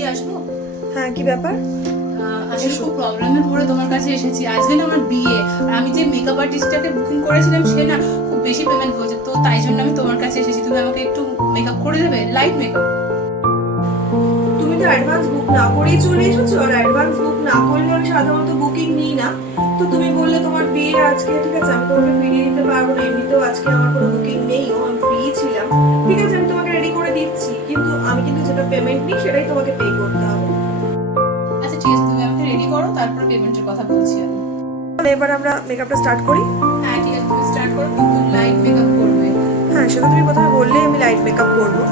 কি আসবো? হ্যাঁ, কি ব্যাপার? আসলে খুব প্রবলেমের পরে তোমার কাছে এসেছি। আজকে না আমার বিয়ে, আর আমি যে মেকআপ আর্টিস্টটাকে বুকিং করেছিলাম সে না খুব বেশি পেমেন্ট বলছে, তো তাই জন্য আমি তোমার কাছে এসেছি। তুমি আমাকে একটু মেকআপ করে দেবে, লাইট মেকআপ। তুমি তো অ্যাডভান্স বুক না করেই চলে এসেছো, আর অ্যাডভান্স বুক না করলে আমি সাধারণত বুকিং নিই না। তো তুমি বললে তোমার বিয়ে আজকে, ঠিক আছে আমি তোমাকে ফিরিয়ে দিতে পারবো না, এমনিতেও আজকে আমার কোনো বুকিং নেই, আমি ফ্রি ছিলাম। ঠিক আছে, আমি তোমাকে রেডি করে দিচ্ছি, কিন্তু আমি কিন্তু যেটা পেমেন্ট নিই সেটাই তোমাকে পে করতে হবে। আচ্ছা ঠিক আছে, তুমি আমাকে রেডি করো, তারপর পেমেন্টের কথা বলছি আমি। তাহলে এবার আমরা মেকআপটা স্টার্ট করি। হ্যাঁ ঠিক আছে, তুমি স্টার্ট করো, কিন্তু লাইট মেকআপ করবে। হ্যাঁ, সেটা তুমি প্রথমে বললেই আমি লাইট মেকআপ করবো।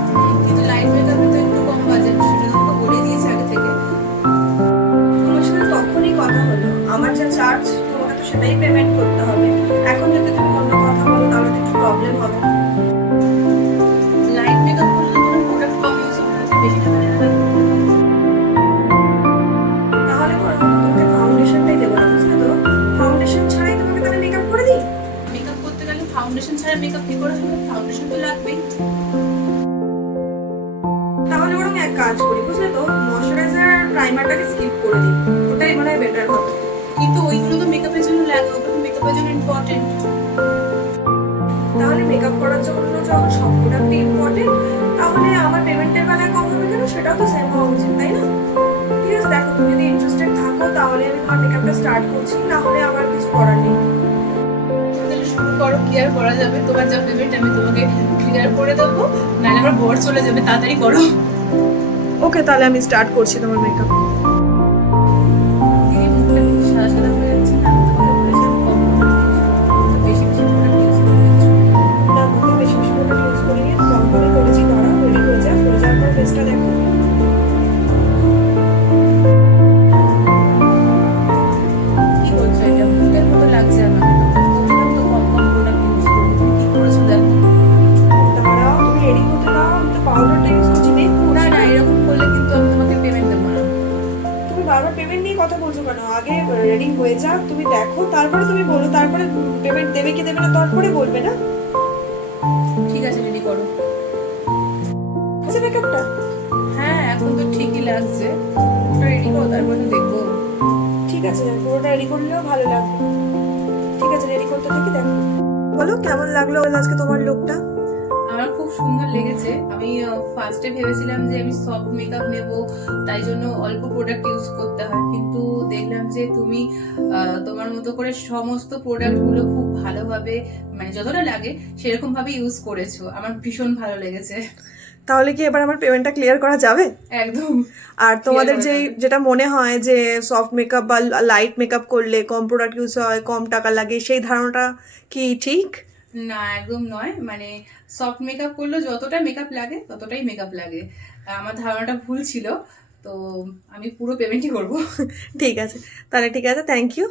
কিন্তু লাইট মেকআপে তো একটু কম বাজেট, সেটা তোমাকে বলে দিয়েছি আগে থেকে। তোমার সাথে তখনই কথা হলো, আমার যা চার্জ তোমাকে তো সেটাই পেমেন্ট করতে হবে। এখন যদি তুমি অন্য কথা বলো তাহলে তো একটু প্রবলেম হবে। লাইট মেকআপ করলে তোমার প্রোডাক্ট কম ইউজ করতে বেশি টাকা নেবে না। তাহলে বলো, তোমাকে ফাউন্ডেশনটাই দেবো না, বুঝলে তো? ফাউন্ডেশন ছাড়াই তোমাকে তাহলে মেকআপ করে দিই। মেকআপ করতে গেলে ফাউন্ডেশন ছাড়া মেকআপ কি করে হবে? ফাউন্ডেশন তো লাগবেই। তাহলে বরং এক কাজ করি, বুঝলে তো, ময়শ্চারাইজার আর প্রাইমারটাকে স্কিপ করে দিই, ওটাই মনে হয় বেটার হবে। কিন্তু ওইগুলো তো মেকআপের জন্য লাগে, ওটা তো মেকআপের জন্য ইম্পর্টেন্ট। তাহলে মেকআপ করার জন্য যখন সব প্রোডাক্টই ইম্পর্টেন্ট, তাহলে আমার পেমেন্টের বেলায় কম হবে কেন? সেটাও তো সেম হওয়া উচিত, তাই না? ঠিক আছে, দেখো তুমি যদি ইন্টারেস্টেড থাকো তাহলে আমি তোমার মেকআপটা স্টার্ট করছি, না হলে আমার কিছু করার নেই। তাহলে শুরু করো, কি আর করা যাবে, তোমার যা পেমেন্ট আমি তোমাকে ক্লিয়ার করে দেবো, নাহলে আমার বর চলে যাবে, তাড়াতাড়ি করো। ওকে, তাহলে আমি স্টার্ট করছি তোমার মেকআপ। এই মুখটা কিন্তু সাদা সাদা হয়ে যাচ্ছে না, আমি তোমাকে বলেছিলাম কম বেশি বেশি প্রোডাক্ট ইউজ করে দিচ্ছি। না, মুখে বেশি বেশি প্রোডাক্ট ইউজ করিনি, কম করে করেছি। ধরা রেডি হয়ে যাওয়ার পর ফেসটা দেখো। কি করছো এটা? ভূতের মতো লাগছে আমাকে। বললাম তো কম কম প্রোডাক্ট ইউজ করবো, তুমি কি করেছো দেখো। দাঁড়াও, তুমি রেডি হতে দাও, আমি তো পাউডারটা ইউজ করছি, দেখো। না না, এরকম করলে কিন্তু আমি তোমাকে পেমেন্ট দেবো না। তুমি বারবার পেমেন্ট নিয়ে কথা বলছো কেন? আগে রেডি হয়ে যাক, তুমি দেখো, তারপরে তুমি বলো, তারপরে পেমেন্ট দেবে কি দেবে না তারপরে বলবে না? ঠিক আছে, রেডি করো। আচ্ছা, মেকআপটা হ্যাঁ এখন তো ঠিকই লাগছে, ওটা রেডি করো, তারপরে তো দেখবো। ঠিক আছে, পুরোটা রেডি করলেও ভালো লাগবে। ঠিক আছে, রেডি করতে থাকি, দেখো। বলো কেমন লাগলো আজকে তোমার লুকটা? আমার খুব সুন্দর লেগেছে। আমি ফার্স্টে ভেবেছিলাম যে আমি সফট মেকআপ নেব, তাই জন্য অল্প প্রোডাক্ট ইউজ করতে হয়, কিন্তু দেখলাম যে তুমি তোমার মতো করে সমস্ত প্রোডাক্ট গুলো খুব ভালোভাবে, মানে যতটা লাগে সেরকম ভাবে ইউজ করেছো, আমার ভীষণ ভালো লেগেছে। তাহলে কি এবার আমার পেমেন্টটা ক্লিয়ার করা যাবে? একদম। আর তোমাদের Clear করে দেবে। যেটা মনে হয় যে সফট মেকআপ বা লাইট মেকআপ করলে কম প্রোডাক্ট ইউজ হয়, কম টাকা লাগে, সেই ধারণাটা কি ঠিক? না একদম নয়, মানে সফট মেকআপ করলে যতটা মেকআপ লাগে ততটাই মেকআপ লাগে। আমার ধারণাটা ভুল ছিল, তো আমি পুরো পেমেন্টই করব। ঠিক আছে, তাহলে ঠিক আছে, থ্যাংক ইউ।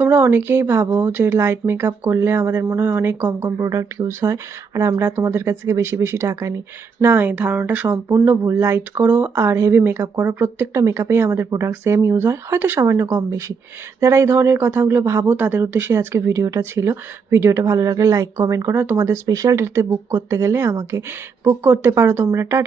তোমরা অনেকেই ভাবো যে লাইট মেকআপ করলে আমাদের মনে হয় অনেক কম কম প্রোডাক্ট ইউজ হয় আর আমরা তোমাদের কাছ থেকে বেশি বেশি টাকা নিই। না, এই ধারণাটা সম্পূর্ণ ভুল। লাইট করো আর হেভি মেকআপ করো, প্রত্যেকটা মেকআপেই আমাদের প্রোডাক্ট সেম ইউজ হয়, হয়তো সামান্য কম বেশি। যারা এই ধরনের কথাগুলো ভাবো তাদের উদ্দেশ্যে আজকে ভিডিওটা ছিল। ভিডিওটা ভালো লাগলে লাইক কমেন্ট করো, আর তোমাদের স্পেশাল ডেটে বুক করতে গেলে আমাকে বুক করতে পারো তোমরা। টাটা।